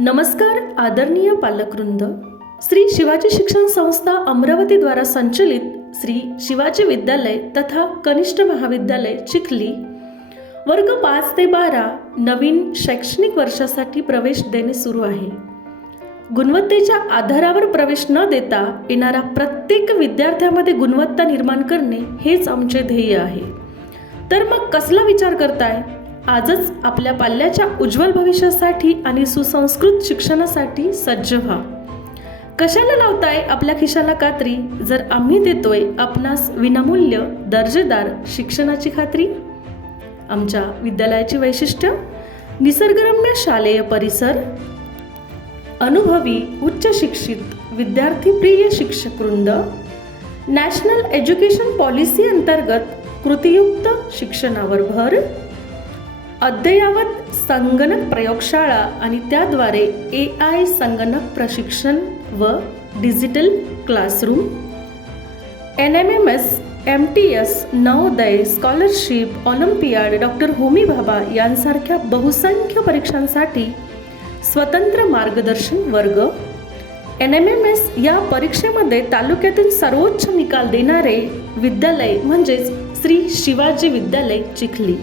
नमस्कार आदरणीय पालकवृंद। श्री शिवाजी शिक्षण संस्था अमरावती द्वारा संचलित श्री शिवाजी विद्यालय तथा कनिष्ठ महाविद्यालय चिखली वर्ग 5 ते 12 नवीन शैक्षणिक वर्षासाठी प्रवेश देणे सुरू आहे। गुणवत्तेच्या आधारावर प्रवेश न देता येणारा प्रत्येक विद्यार्थ्यामध्ये गुणवत्ता निर्माण करणे हेच आमचे ध्येय आहे। तर मग कसला विचार करताय? आजच आपल्या पाल्याच्या उज्ज्वल भविष्यासाठी आणि सुसंस्कृत शिक्षणासाठी सज्ज व्हा। कशाला लावताय आपल्या खिशाला कात्री, जर आम्ही देतोय आपणास विनामूल्य दर्जेदार शिक्षणाची खात्री। आमच्या विद्यालयाची वैशिष्ट्य: निसर्गरम्य शालेय परिसर, अनुभवी उच्च शिक्षित विद्यार्थीप्रिय शिक्षकवृंद, नॅशनल एज्युकेशन पॉलिसी अंतर्गत कृतीयुक्त शिक्षणावर भर, अद्ययावत संगणक प्रयोगशाळा आणि त्याद्वारे AI संगणक प्रशिक्षण व digital classroom, NMMS, MTS, Navodaya, scholarship, Olympiad, doctor Homi Bhabha यांसारख्या बहुसंख्य परीक्षांसाठी स्वतंत्र मार्गदर्शन वर्ग। NMMS या परीक्षेमध्ये तालुक्यातील सर्वोच्च निकाल देणारे विद्यालय म्हणजेच श्री शिवाजी विद्यालय चिखली।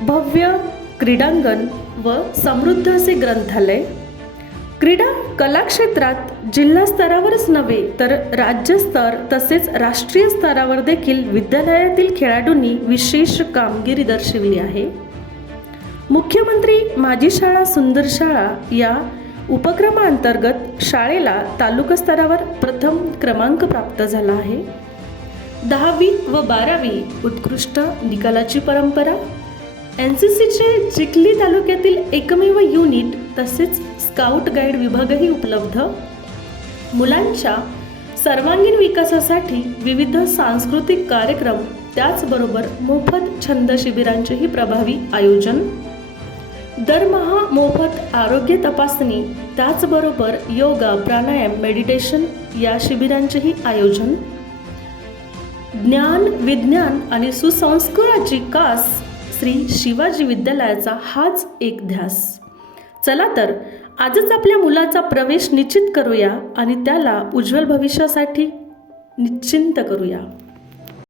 भव्य क्रीडांगण व समृद्ध असे ग्रंथालय। क्रीडा कला क्षेत्रात जिल्हा स्तरावरच नव्हे तर राज्यस्तर तसेच राष्ट्रीय स्तरावर देखील विद्यालयातील खेळाडूंनी विशेष कामगिरी दर्शविली आहे। मुख्यमंत्री माझी शाळा सुंदर शाळा या उपक्रमांतर्गत शाळेला तालुका स्तरावर प्रथम क्रमांक प्राप्त झाला आहे। 10वी व 12वी उत्कृष्ट निकालाची परंपरा, NCCचे चिखली तालुक्यातील एकमेव युनिट तसेच स्काउट गाईड विभागही उपलब्ध। मुलांच्या सर्वांगीण विकासासाठी विविध सांस्कृतिक कार्यक्रम, त्याचबरोबर मोफत छंद शिबिरांचेही प्रभावी आयोजन, दरमहा मोफत आरोग्य तपासणी, त्याचबरोबर योगा, प्राणायाम, मेडिटेशन या शिबिरांचेही आयोजन, ज्ञान, विज्ञान आणि सुसंस्काराची कास श्री शिवाजी विद्यालयाचा हाच एक ध्यास। चला तर आजच आपल्या मुलाचा प्रवेश निश्चित करूया आणि त्याला उज्ज्वल भविष्यासाठी निश्चिंत करूया।